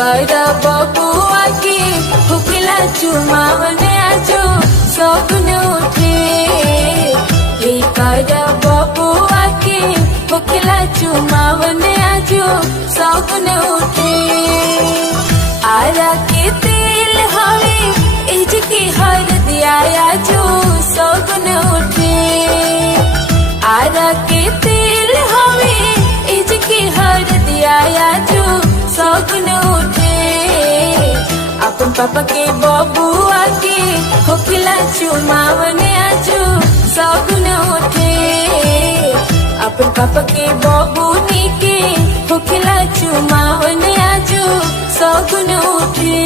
कर बबुआ के भूखला चुमावन आजो सपन उठे। कर बबुआ के भूखला चुमावन आजो सपन उठे। आरा के तेल हवे इज के हर दिया आजो सपन उठे। आरा के तेल हवे इज के हर दिया आजो सपन उठे। अपन पापा के बबुआ के भूखला चुमावन आजो सपन उठे। अपन पापा के बबुनी के भूखला चुमावन आजो सपन उठे।